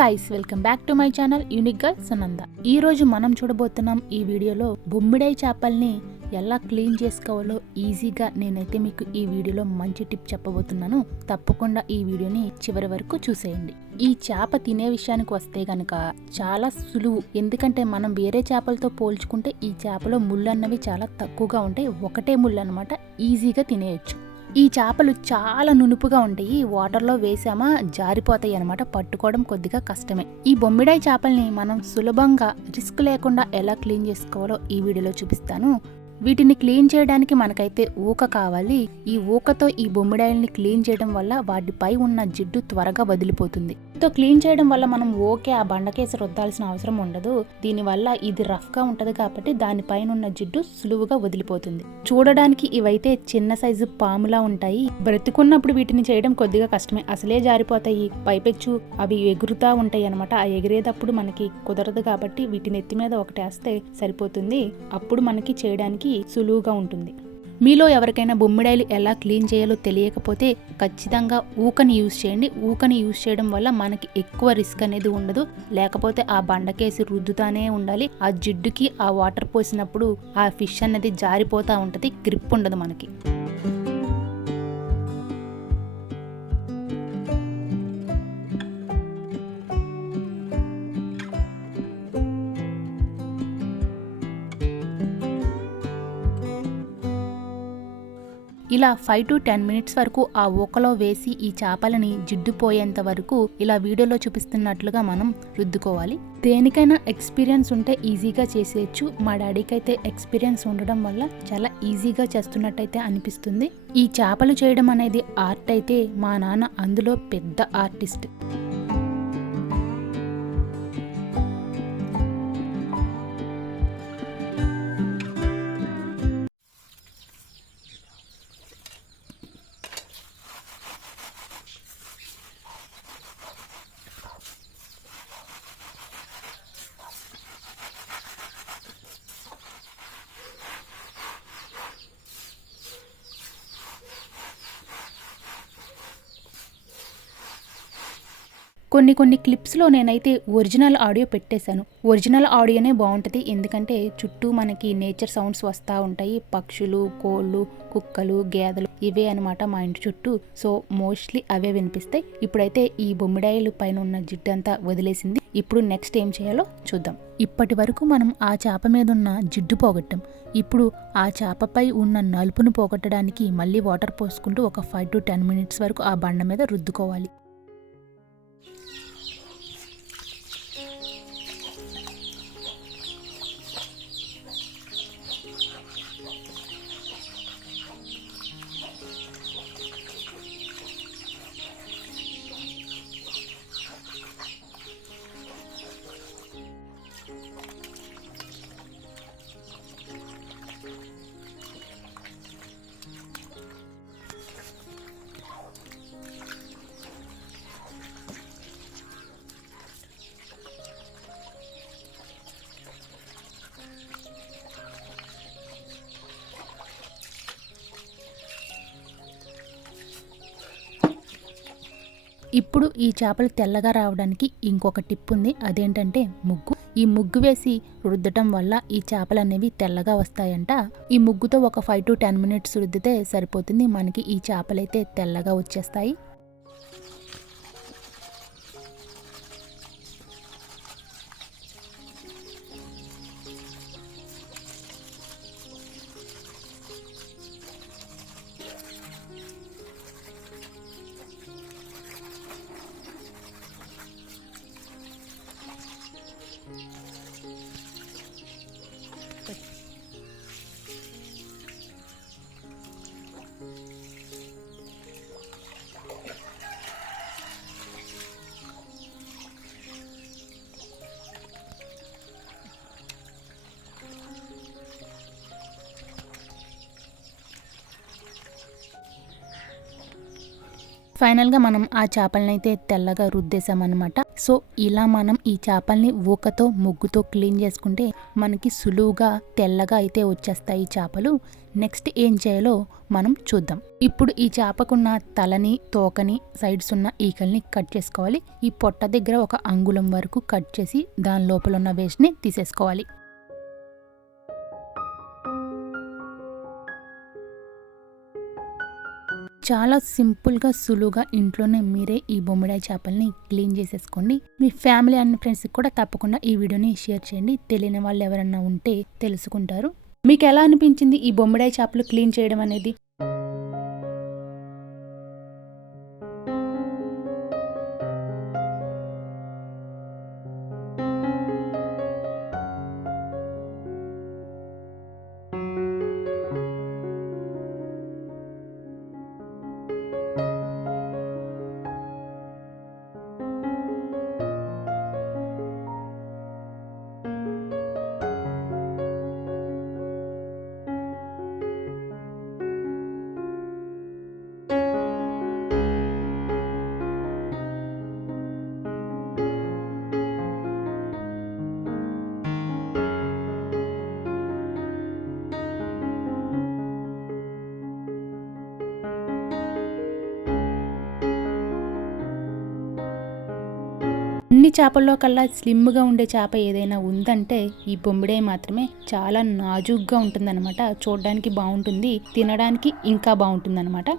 Guys welcome back to my channel unique girl Sunanda ఈ రోజు మనం చూడబోతున్నాం ఈ వీడియోలో బొమ్మిడై చేపల్ని ఎలా క్లీన్ చేసుకోవాలో ఈజీగా నేనైతే మీకు ఈ వీడియోలో మంచి టిప్ చెప్పబోతున్నాను. తప్పకుండా ఈ వీడియోని చివరి వరకు చూసేయండి. ఈ చేప తినే విషయానికి వస్తే గనక చాలా సులువు. ఎందుకంటే మనం వేరే చేపలతో పోల్చుకుంటే ఈ చేపలో ముళ్ళు అన్నవి చాలా తక్కువగా ఉంటాయి. ఒకటే ముళ్ళు అనమాట ఈజీగా తినేయచ్చు. ఈ చేపలు చాలా నునుపుగా ఉంటాయి. వాటర్లో వేసామా? జారిపోతాయి అనమాట పట్టుకోవడం కొద్దిగా కష్టమే. ఈ బొమ్మిడాయి చేపల్ని మనం సులభంగా రిస్క్ లేకుండా ఎలా క్లీన్ చేసుకోవాలో ఈ వీడియోలో చూపిస్తాను. వీటిని క్లీన్ చేయడానికి మనకైతే ఊక కావాలి. ఈ ఊకతో ఈ బొమ్మిడాయిల్ని క్లీన్ చేయడం వల్ల వాటిపై ఉన్న జిడ్డు త్వరగా వదిలిపోతుంది. తో క్లీన్ చేయడం వల్ల మనం ఓకే ఆ బండకేసి రుద్దాల్సిన అవసరం ఉండదు. దీనివల్ల ఇది రఫ్గా ఉంటది కాబట్టి దానిపైన ఉన్న జిడ్డు సులువుగా వదిలిపోతుంది. చూడడానికి ఇవైతే చిన్న సైజు పాములా ఉంటాయి. బ్రతికున్నప్పుడు వీటిని చేయడం కొద్దిగా కష్టమే. అసలే జారిపోతాయి. పైపెచ్చు అవి ఎగురుతా ఉంటాయి అనమాట ఆ ఎగిరేటప్పుడు మనకి కుదరదు కాబట్టి వీటిని ఎత్తి మీద ఒకటి వేస్తే సరిపోతుంది. అప్పుడు మనకి చేయడానికి సులువుగా ఉంటుంది. మీలో ఎవరికైనా బొమ్మిడాయిలు ఎలా క్లీన్ చేయాలో తెలియకపోతే ఖచ్చితంగా ఊకని యూజ్ చేయండి. ఊకని యూజ్ చేయడం వల్ల మనకి ఎక్కువ రిస్క్ అనేది ఉండదు. లేకపోతే ఆ బండకేసి రుద్దుతానే ఉండాలి. ఆ జిడ్డుకి ఆ వాటర్ పోసినప్పుడు ఆ ఫిష్ అనేది జారిపోతా ఉంటుంది. గ్రిప్ ఉండదు మనకి. ఇలా ఫైవ్ టు టెన్ మినిట్స్ వరకు ఆ ఊకలో వేసి ఈ చేపలని జిడ్డు పోయేంత వరకు ఇలా వీడియోలో చూపిస్తున్నట్లుగా మనం రుద్దుకోవాలి. దేనికైనా ఎక్స్పీరియన్స్ ఉంటే ఈజీగా చేసేయచ్చు. మా డాడీకి అయితే ఎక్స్పీరియన్స్ ఉండడం వల్ల చాలా ఈజీగా చేస్తున్నట్టయితే అనిపిస్తుంది. ఈ చేపలు చేయడం అనేది ఆర్ట్ అయితే మా నాన్న అందులో పెద్ద ఆర్టిస్ట్ కొన్ని కొన్ని క్లిప్స్లో నేనైతే ఒరిజినల్ ఆడియో పెట్టేశాను. ఒరిజినల్ ఆడియోనే బాగుంటుంది ఎందుకంటే చుట్టూ మనకి నేచర్ సౌండ్స్ వస్తూ ఉంటాయి. పక్షులు కోళ్ళు కుక్కలు గేదెలు ఇవే అనమాట మా ఇంటి చుట్టూ. సో మోస్ట్లీ అవే వినిపిస్తాయి. ఇప్పుడైతే ఈ బొమ్మిడాయిలు పైన ఉన్న జిడ్డంతా వదిలేసింది. ఇప్పుడు నెక్స్ట్ ఏం చేయాలో చూద్దాం. ఇప్పటి వరకు మనం ఆ చేప మీద ఉన్న జిడ్డు పోగొట్టాం. ఇప్పుడు ఆ చేపపై ఉన్న నలుపును పోగొట్టడానికి మళ్ళీ వాటర్ పోసుకుంటూ ఒక ఫైవ్ టు టెన్ మినిట్స్ వరకు ఆ బండ మీద రుద్దుకోవాలి. ఇప్పుడు ఈ చేపలు తెల్లగా రావడానికి ఇంకొక టిప్ ఉంది. అదేంటంటే ముగ్గు. ఈ ముగ్గు వేసి రుద్దటం వల్ల ఈ చేపలు అనేవి తెల్లగా వస్తాయంట. ఈ ముగ్గుతో ఒక ఫైవ్ టు టెన్ మినిట్స్ రుద్దితే సరిపోతుంది. మనకి ఈ చేపలు అయితే తెల్లగా వచ్చేస్తాయి. ఫైనల్గా మనం ఆ చేపలను అయితే తెల్లగా రుద్దేశామన్నమాట. సో ఇలా మనం ఈ చేపల్ని ఊకతో ముగ్గుతో క్లీన్ చేసుకుంటే మనకి సులువుగా తెల్లగా అయితే వచ్చేస్తాయి ఈ చేపలు. నెక్స్ట్ ఏం చేయాలో మనం చూద్దాం. ఇప్పుడు ఈ చేపకున్న తలని తోకని సైడ్స్ ఉన్న ఈకల్ని కట్ చేసుకోవాలి. ఈ పొట్ట దగ్గర ఒక అంగుళం వరకు కట్ చేసి దాని లోపల ఉన్న వేస్ట్ని తీసేసుకోవాలి. చాలా సింపుల్గా సులువుగా ఇంట్లోనే మీరే ఈ బొమ్మిడాయి చేపల్ని క్లీన్ చేసేసుకోండి. మీ ఫ్యామిలీ అండ్ ఫ్రెండ్స్కి కూడా తప్పకుండా ఈ వీడియోని షేర్ చేయండి. తెలియని వాళ్ళు ఎవరన్నా ఉంటే తెలుసుకుంటారు. మీకు ఎలా అనిపించింది ఈ బొమ్మిడాయి చేపలు క్లీన్ చేయడం అనేది? అన్ని చేపల్లో కల్లా స్లిమ్గా ఉండే చేప ఏదైనా ఉందంటే ఈ బొమ్మిడే మాత్రమే చాలా నాజుగ్గా ఉంటుందన్నమాట. చూడడానికి బాగుంటుంది తినడానికి ఇంకా బాగుంటుందన్నమాట.